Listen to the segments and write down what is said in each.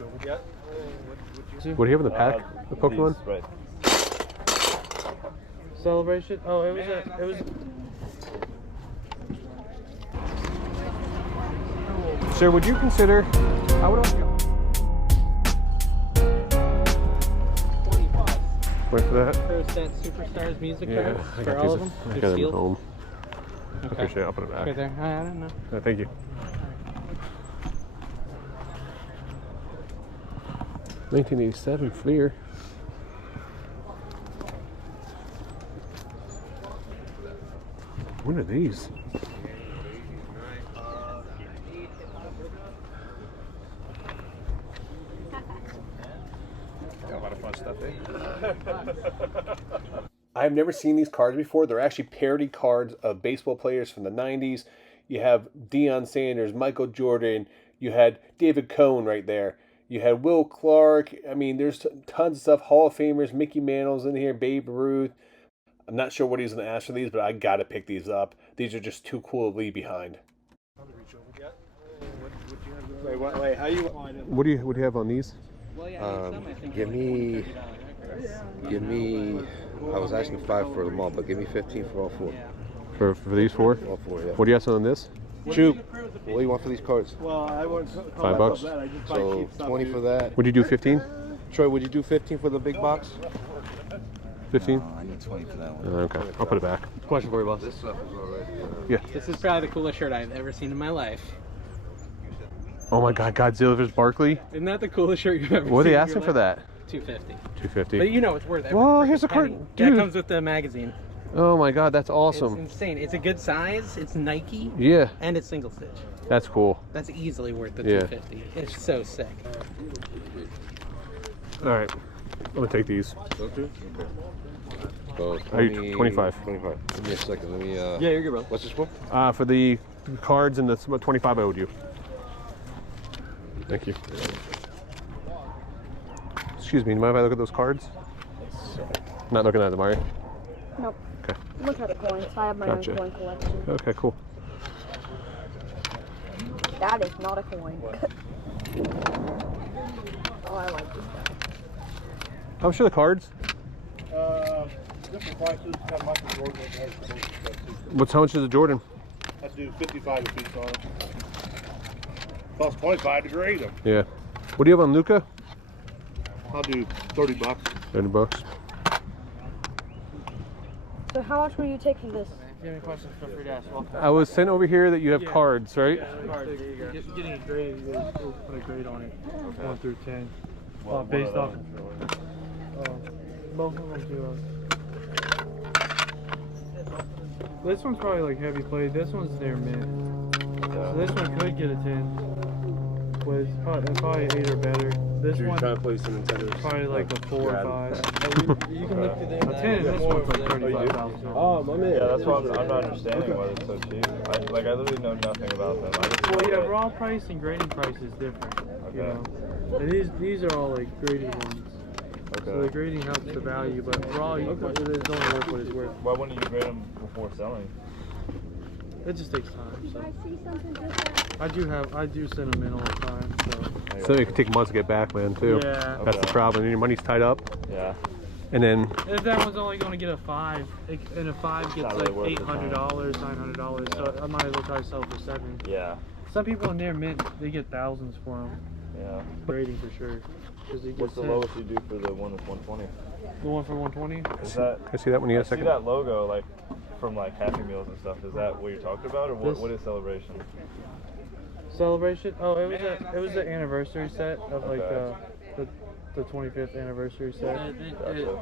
What do you have in the pack? The Pokemon? Right. Celebration? Oh, it was Sir, would you consider? I would also. 25. Wait for that. First set Superstars music cards I for got all these. of them. I They're got them at sealed. home. Okay. Appreciate it. I'll put it back. Right there. I don't know. Thank you. 1987 Flea. What are these? Got a lot of fun stuff, eh? I've never seen these cards before. They're actually parody cards of baseball players from the 90s. You have Deion Sanders, Michael Jordan. You had David Cohn right there. You had Will Clark. I mean, there's tons of stuff. Hall of Famers, Mickey Mantle's in here, Babe Ruth. I'm not sure what he's going to ask for these, but I got to pick these up. These are just too cool to leave behind. Wait, how you? What do you have on these? Give me. I was asking 5 for them all, but give me 15 for all 4. For these 4? All 4, yeah. What do you have on this? Chew. What do you want for these cards? Well, I want $5. So 20 for that. Would you do 15? Troy, would you do 15 for the big box? 15? I need 20 for that one. Okay, I'll put it back. Question for you, boss. This stuff is already. Yeah. This is probably the coolest shirt I've ever seen in my life. Oh my God, Godzilla vs. Barkley. Isn't that the coolest shirt you've ever seen? What are they in your asking for life? that? $250. $250. But you know it's worth every Well, freaking here's a card. penny. Dude. That comes with the magazine. Oh my God, that's awesome. It's insane. It's a good size. It's Nike. Yeah, And it's single stitch. that's cool. That's easily worth the Yeah. $250. It's so sick. All right, I'm gonna take these. So Are you 25? 25. Give me a second. Let me. Yeah, you're good, bro. What's this for? For the cards and the 25 I owed you. Thank you. Excuse me, do you mind if I look at those cards? Not looking at them, are you? Nope. Okay. Look at the coins. I have my Gotcha. own coin collection. Okay, cool. That is not a coin. Oh, I like this guy. How much are the cards? Different prices. Got Michael Jordan that has the most stuff too. How much is a Jordan? I do 55 a piece on it. Costs 25 to grade them. Yeah. What do you have on Luca? I'll do 30 bucks. 30 bucks. So how much will you take for this? If you have any questions, feel free to ask. Welcome. I was sent over here that you have cards, right? Getting a grade, we'll put a grade on it. 1 through 10. Based off. Both of them too. This one's probably like heavy plate. This one's near mint. So this one could get a 10. But it's probably 8 or better. This one to play some Nintendo. probably like a 4 or 5. You can look through there. A 10 and this one's like 35,000. Oh, my man. Yeah, that's why I'm not understanding why they're so cheap. I literally know nothing about them. Well, yeah, raw price and grading price is different. You know, and these are all like graded ones. So the grading helps the value, but raw, it is only worth what it's worth. Why wouldn't you grade them before selling? It just takes time. So I do send them in all the time. So it could take months to get back, man, too. Yeah. That's the problem. Your money's tied up. Yeah. And then if that one's only going to get a 5, and a 5 gets like $800, $900, so I might as well try to sell for 7. Yeah. Some people in near mint, they get thousands for them. Yeah. Grading for sure. What's the lowest you do for the one with 120? The one for 120? Is that? Can I see that when you get a I see second? that logo like from like Happy Meals and stuff. Is that what you're talking about, or what is Celebration? Celebration? Oh, it was the anniversary set of like the 25th anniversary set.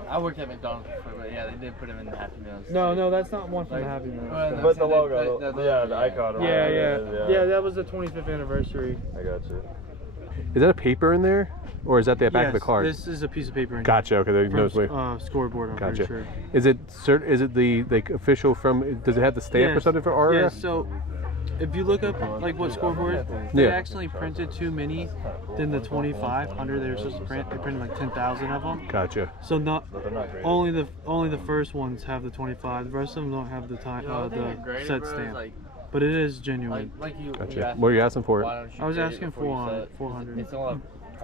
I worked at McDonald's before, but yeah, they did put them in the Happy Meals. No, that's not one from the Happy Meals. But the logo, the icon. Or Yeah, that was the 25th anniversary. I got you. Is that a paper in there? Or is that the back of the card? This is a piece of paper in Gotcha, okay, there from, knows Scoreboard, I'm Gotcha. pretty sure. Is it the like official from, does it have the stamp or something for Aria? Yeah, so if you look up like what Scoreboard, they actually printed too many than the 2,500 they were supposed to print. They printed like 10,000 of them. Gotcha. So only the first ones have the 25. The rest of them don't have the the set stamp. But it is genuine. Like you. Gotcha. What are you asking for it? I was asking for 400.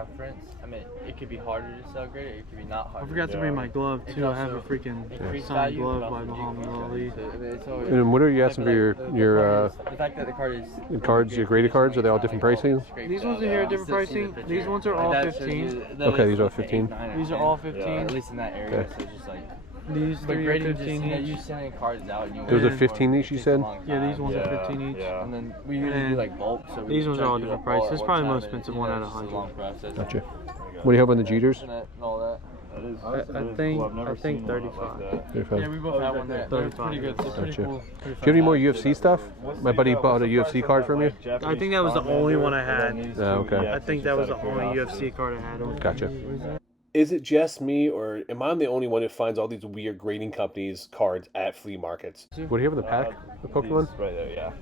preference. I mean, it could be harder to sell graded, it could be not harder. I forgot to bring my glove too. I have a also freaking increased signed value, glove but by also Muhammad decreased Ali. value. So it's always, And what are you I asking feel for like your the fact that the card is cards, your graded cards? Are they all different pricing? These ones are here at different pricing. These ones are all 15. Okay, these are 15. These are all At 15. least in that area, Okay. so it's just like. These But 3 are grading 15 just, each. you sending cards out and you Those are wait 15 for it. each, you It takes a said? long Yeah, these time. ones are 15 each. Yeah. And then we usually do like bulk, so we These ones try are to all do different it all prices. at It's one probably the time, most and, expensive you one know, out of it's just a 100. long process. Gotcha. What do you have on the Jeters? And all that. That is, I that is think- cool. I've never I think seen one 35. like that. 35. Yeah, we both have one there. They're pretty good. They're pretty Gotcha. cool. Do you have any more UFC stuff? My buddy bought a UFC card from you. I think that was the only one I had. Oh, okay. I think that was the only UFC card I had. Gotcha. Is it just me, or am I the only one who finds all these weird grading companies cards at flea markets? What do you have in the pack? The Pokemon? Right there, yeah.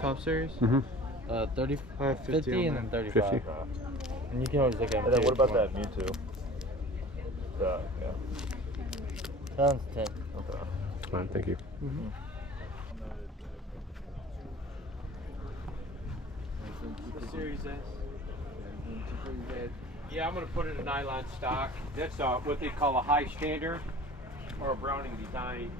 Top series? Mm-hmm. 30, I have 50 50 and on then there. 35. 50. And you can always look at them. And then too what if about you that want. Mewtwo? Yeah. That one's 10. Okay. Fine, thank you. Series S. Yeah, I'm going to put it in nylon stock. That's what they call a high standard or a Browning design.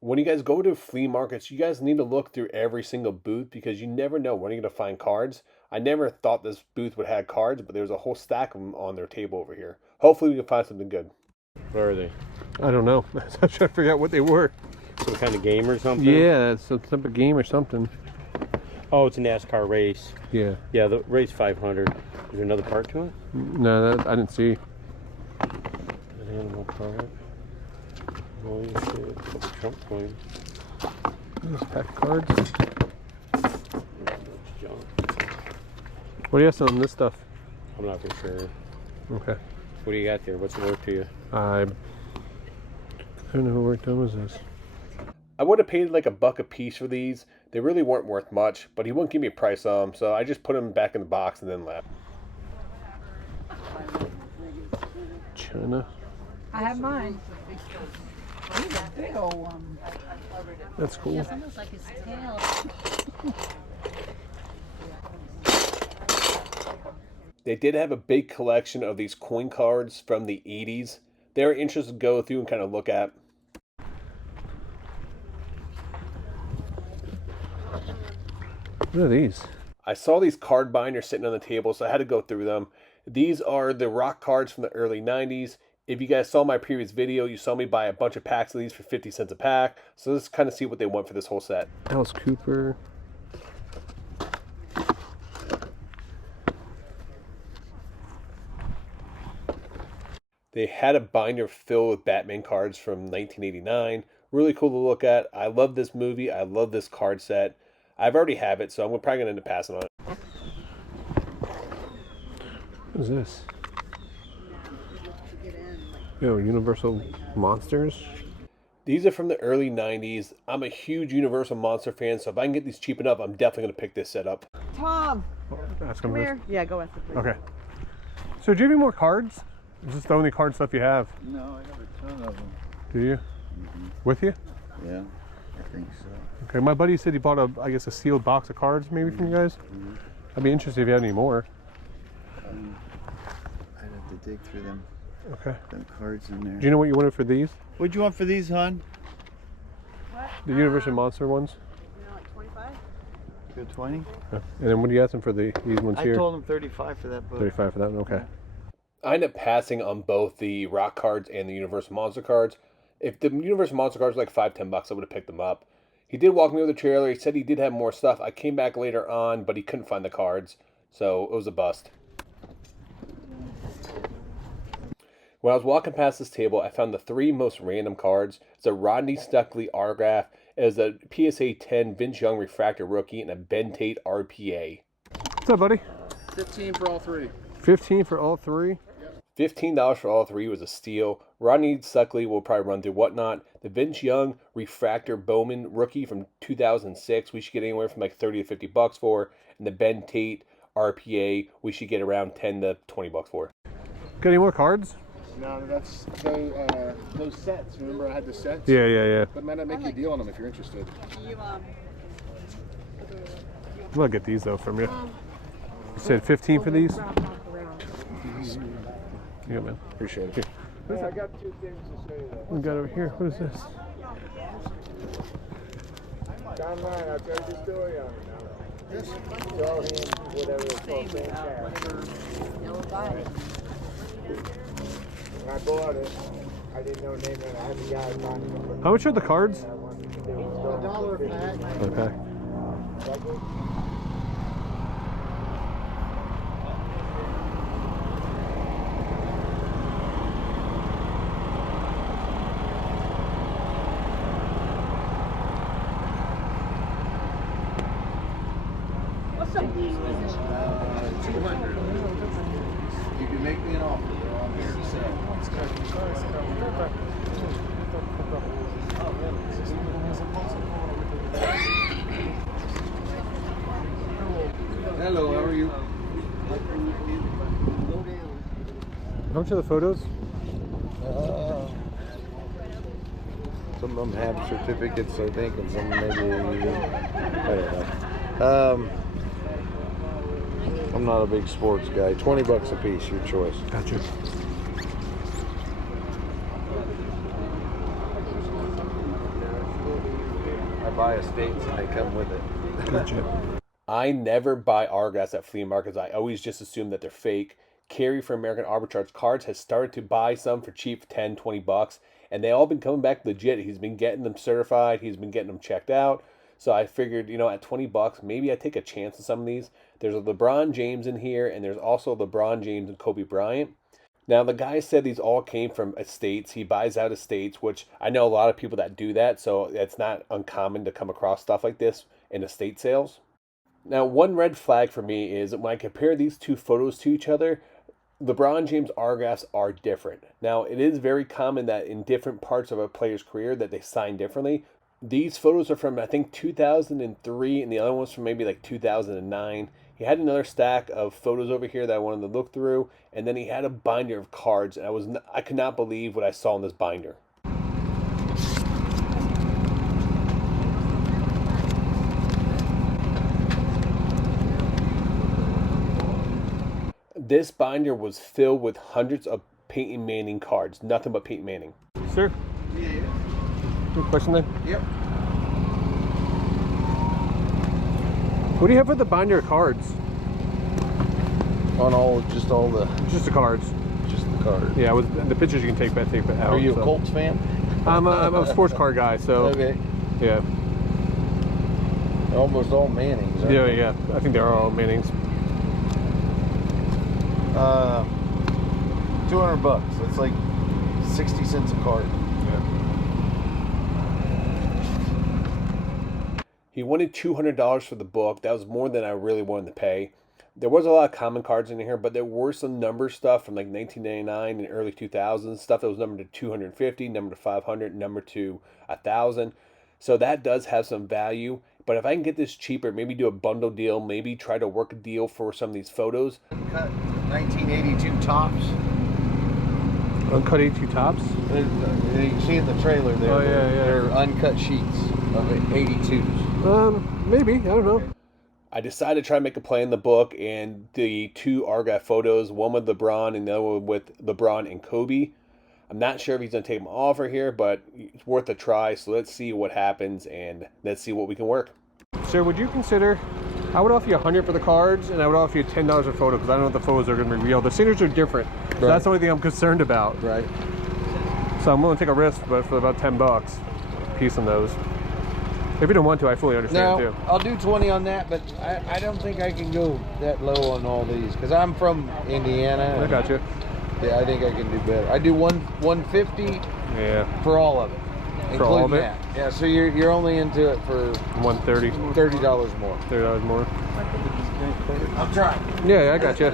When you guys go to flea markets, you guys need to look through every single booth because you never know when you're going to find cards. I never thought this booth would have cards, but there's a whole stack of them on their table over here. Hopefully we can find something good. Where are they? I don't know. I'm trying to figure out what they were. Some kind of game or something? Yeah, it's some type of game or something. Oh, it's a NASCAR race. Yeah. Yeah, the race 500. Is there another part to it? No, that I didn't see. An animal card. Holy shit. Couple Trump coin. These pack of cards. Junk. What do you have on this stuff? I'm not for sure. Okay. What do you got there? What's it worth to you? I don't know who worked on was this. I would have paid like $1 a piece for these. They really weren't worth much, but he wouldn't give me a price on them, so I just put them back in the box and then left. China. I have mine. He's a big old one. That's cool. It's almost like his tail. They did have a big collection of these coin cards from the 80s. They were interesting to go through and kind of look at. What are these? I saw these card binders sitting on the table, so I had to go through them. These are the rock cards from the early 90s. If you guys saw my previous video, you saw me buy a bunch of packs of these for 50 cents a pack. So let's kind of see what they want for this whole set. Alice Cooper. They had a binder filled with Batman cards from 1989. Really cool to look at. I love this movie. I love this card set. I've already have it, so I'm probably going to end up passing on it. What is this? Yo, Universal Monsters? These are from the early 90s. I'm a huge Universal Monster fan, so if I can get these cheap enough, I'm definitely going to pick this set up. Tom, Ask come him this. here. Yeah, go ask the please. Okay. So do you have any more cards? Is this the only card stuff you have? No, I have a ton of them. Do you? With you? Yeah, I think so. Okay, my buddy said he bought I guess a sealed box of cards maybe from you guys. I'd be interested if you had any more. I'd have to dig through them. Okay. Them cards in there. Do you know what you wanted for these? What'd you want for these, hon? What? The Universal Monster ones? You know, like 25? Good 20? Yeah. And then what are you asking for these ones here? I told him 35 for that book. 35 for that one, okay. I ended up passing on both the rock cards and the Universal Monster cards. If the Universal Monster cards were like $5-10, I would have picked them up. He did walk me over the trailer. He said he did have more stuff. I came back later on, but he couldn't find the cards. So it was a bust. When I was walking past this table, I found the 3 most random cards. It's a Rodney Stuckley autograph. It is a PSA 10 Vince Young Refractor Rookie and a Ben Tate RPA. What's up, buddy? 15 for all 3. 15 for all 3? $15 for all 3 was a steal. Rodney Stuckley will probably run through whatnot. The Vince Young Refractor Bowman Rookie from 2006, we should get anywhere from like $30 to $50 for. And the Ben Tate RPA, we should get around $10 to $20 for. Got any more cards? No, that's those sets. Remember I had the sets? Yeah. But might not make you a deal on them if you're interested. You I'm gonna get these though from you. You said 15 for these? Yeah, man. Appreciate it. I got 2 things to show you though. We got over here. What is this? Online, I'll tell you the story on it now. Tell him whatever it's called. When I bought it, I didn't know the name of it. I had the guy find it. How much are the cards? $1 a pack. Okay. You can make me an offer. They're on here to sell. Hello, how are you? How much are the photos? Some of them have certificates, I think, and some maybe, I don't know. I'm not a big sports guy. 20 bucks a piece, your choice. Gotcha. I buy estates and they come with it. Gotcha. I never buy Argas at flea markets. I always just assume that they're fake. Carrie from American Arbitrage Cards has started to buy some for cheap, 10, 20 bucks, and they all been coming back legit. He's been getting them certified. He's been getting them checked out. So I figured, you know, at 20 bucks, maybe I take a chance on some of these. There's a LeBron James in here, and there's also LeBron James and Kobe Bryant. Now, the guy said these all came from estates. He buys out estates, which I know a lot of people that do that, so it's not uncommon to come across stuff like this in estate sales. Now, one red flag for me is when I compare these two photos to each other, LeBron James autographs are different. Now, it is very common that in different parts of a player's career that they sign differently. These photos are from, I think, 2003, and the other one's from maybe like 2009. He had another stack of photos over here that I wanted to look through, and then he had a binder of cards, and I could not believe what I saw in this binder. This binder was filled with hundreds of Peyton Manning cards, nothing but Peyton Manning. Sir? Yeah. Good question then? Yep. What do you have with the binder of cards? On just all the cards. Just the cards. Yeah, with the pictures you can take out. Are you a Colts fan? I'm a sports card guy, so. Okay. Yeah. They're almost all Mannings. Aren't Yeah, they? yeah. I think they're all Mannings. $200. That's like 60 cents a card. He wanted $200 for the book. That was more than I really wanted to pay. There was a lot of common cards in here, but there were some number stuff from like 1999 and early 2000s. Stuff that was numbered to 250, numbered to 500, numbered to 1,000. So that does have some value. But if I can get this cheaper, maybe do a bundle deal, maybe try to work a deal for some of these photos. Cut 1982 tops. Uncut 82 tops? You can see in the trailer there. Oh, yeah, yeah. They're uncut sheets of 82s. Maybe. I don't know. I decided to try to make a play in the book, and the two Argyle photos, one with LeBron and the other one with LeBron and Kobe. I'm not sure if he's going to take them offer here, but it's worth a try. So let's see what happens, and let's see what we can work. Sir, would you consider, I would offer you $100 for the cards, and I would offer you $10 a photo, because I don't know if the photos are going to be real. The signatures are different. Right. So that's the only thing I'm concerned about. Right. So I'm willing to take a risk, but for about $10 a piece on those. If you don't want to, I fully understand too. I'll do 20 on that, but I don't think I can go that low on all these, because I'm from Indiana. I got you. Yeah, I think I can do better. I do 150. Yeah. For all of it. For all of it? That. Yeah, so you're only into it for $130. $30 more. $30 more. I'm trying. Yeah, I got you.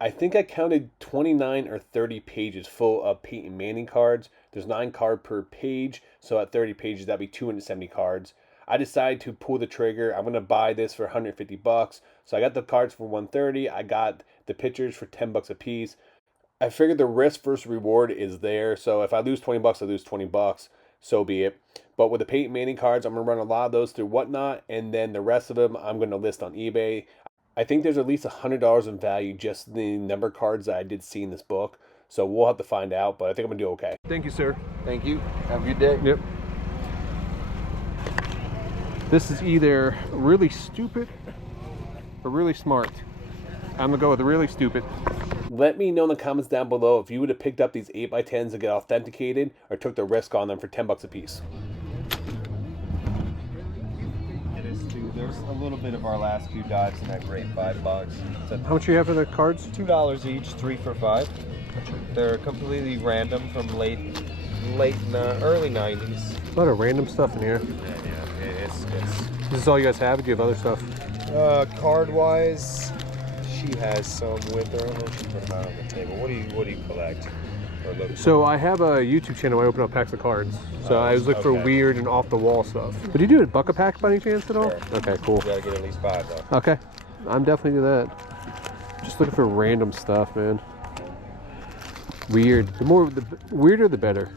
I think I counted 29 or 30 pages full of Peyton Manning cards. There's 9 cards per page, so at 30 pages, that'd be 270 cards. I decided to pull the trigger. I'm going to buy this for $150. So I got the cards for $130. I got the pictures for $10 a piece. I figured the risk versus reward is there. So if I lose $20, I lose $20. so be it. But with the Peyton Manning cards, I'm going to run a lot of those through Whatnot, and then the rest of them I'm going to list on eBay. I think there's at least $100 in value just the number cards that I did see in this book. So we'll have to find out, but I think I'm going to do okay. Thank you, sir. Thank you. Have a good day. Yep. This is either really stupid or really smart. I'm going to go with really stupid. Let me know in the comments down below if you would have picked up these 8x10s to get authenticated or took the risk on them for 10 bucks a piece. There's a little bit of our last few dives in that great 5 box. How much do you have for the cards? $2 each, 3 for $5. They're completely random from early 90s. A lot of random stuff in here. Yeah, it's This is all you guys have? Or do you have other stuff? card wise, she has some with her. I don't know if she put them out on the table. What do you collect? Or look for? So I have a YouTube channel where I open up packs of cards. So I was looking for okay. weird and off the wall stuff. But do you do a buck a pack by any chance at all? Sure. Okay, cool. You gotta get at least 5 though. Okay, I'm definitely do that. Just looking for random stuff, man. Weird. The weirder, the better.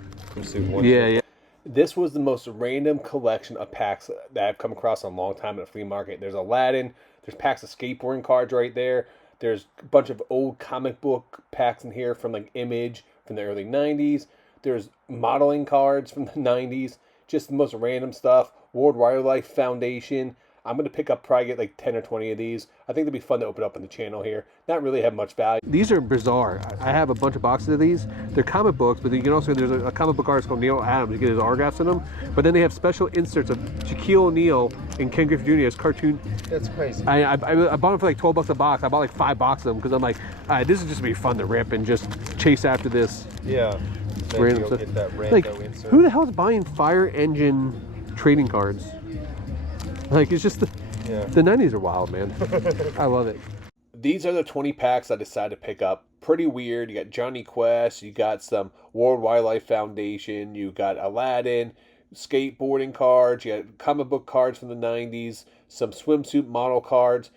Yeah. This was the most random collection of packs that I've come across in a long time at a flea market. There's Aladdin. There's packs of skateboarding cards right there. There's a bunch of old comic book packs in here from like Image from the early 90s. There's modeling cards from the 90s. Just the most random stuff. World Wildlife Foundation. I'm going to pick up, probably get like 10 or 20 of these. I think they'd be fun to open up on the channel here. Not really have much value. These are bizarre. I have a bunch of boxes of these. They're comic books, but you can also, there's a comic book artist called Neil Adams. You get his autographs in them. But then they have special inserts of Shaquille O'Neal and Ken Griffey Jr. as cartoon. That's crazy. I bought them for like 12 bucks a box. I bought like 5 boxes of them because I'm like, all right, this is just going to be fun to rip and just chase after this. Yeah. Random stuff. Get that Like, insert. who the hell is buying fire engine trading cards? Like, it's just the 90s are wild, man. I love it. These are the 20 packs I decided to pick up. Pretty weird. You got Johnny Quest, you got some World Wildlife Foundation, you got Aladdin, skateboarding cards, you got comic book cards from the 90s, some swimsuit model cards.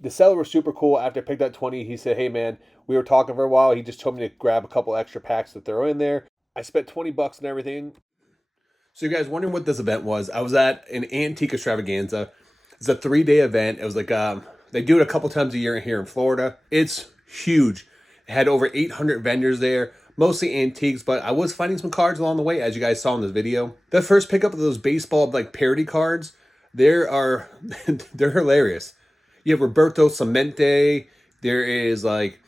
The seller was super cool. After I picked up 20, he said, hey man, we were talking for a while. He just told me to grab a couple extra packs to throw in there. I spent 20 bucks and everything. So you guys wondering what this event was? I was at an antique extravaganza. It's a 3-day event. It was like, they do it a couple times a year here in Florida. It's huge. It had over 800 vendors there, mostly antiques, but I was finding some cards along the way, as you guys saw in this video. The first pickup of those baseball like parody cards, they're hilarious. You have Roberto Clemente. There is like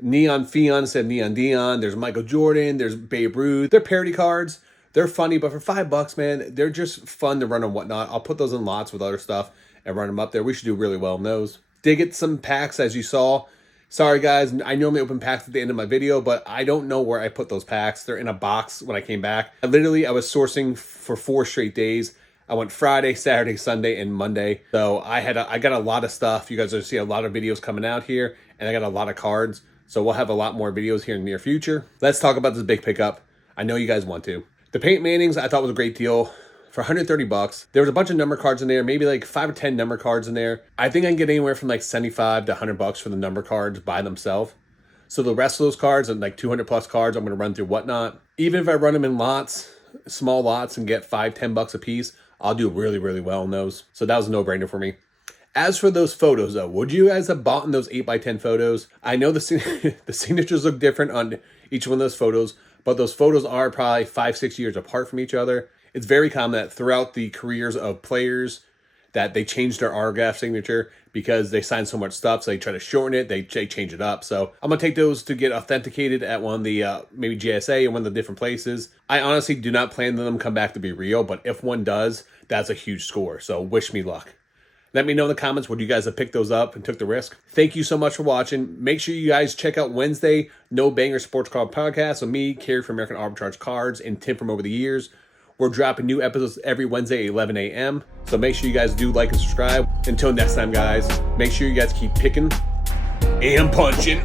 Neon Fion instead of Neon Dion. There's Michael Jordan. There's Babe Ruth. They're parody cards. They're funny, but for $5, man, they're just fun to run and whatnot. I'll put those in lots with other stuff and run them up there. We should do really well in those. Did get some packs, as you saw. Sorry, guys. I normally open packs at the end of my video, but I don't know where I put those packs. They're in a box when I came back. I was sourcing for 4 straight days. I went Friday, Saturday, Sunday, and Monday. So I got a lot of stuff. You guys are going to see a lot of videos coming out here, and I got a lot of cards. So we'll have a lot more videos here in the near future. Let's talk about this big pickup. I know you guys want to. The Peyton Mannings I thought was a great deal for 130 bucks. There was a bunch of number cards in there, maybe like 5 or 10 number cards in there. I think I can get anywhere from like 75 to 100 bucks for the number cards by themselves. So the rest of those cards and like 200 plus cards, I'm going to run through Whatnot. Even if I run them in lots, small lots, and get 5-10 bucks a piece, I'll do really, really well in those. So that was a no-brainer for me. As for those photos though, would you guys have bought in those 8x10 photos? I know the signatures look different on each one of those photos, but those photos are probably 5-6 years apart from each other. It's very common that throughout the careers of players that they change their autograph signature because they sign so much stuff, so they try to shorten it, they change it up. So I'm going to take those to get authenticated at one of the, maybe GSA or one of the different places. I honestly do not plan them to come back to be real, but if one does, that's a huge score. So wish me luck. Let me know in the comments, would you guys have picked those up and took the risk? Thank you so much for watching. Make sure you guys check out Wednesday, No Banger Sports Card Podcast with me, Kerry from American Arbitrage Cards, and Tim from Over the Years. We're dropping new episodes every Wednesday at 11 a.m. So make sure you guys do like and subscribe. Until next time, guys, make sure you guys keep picking and punching.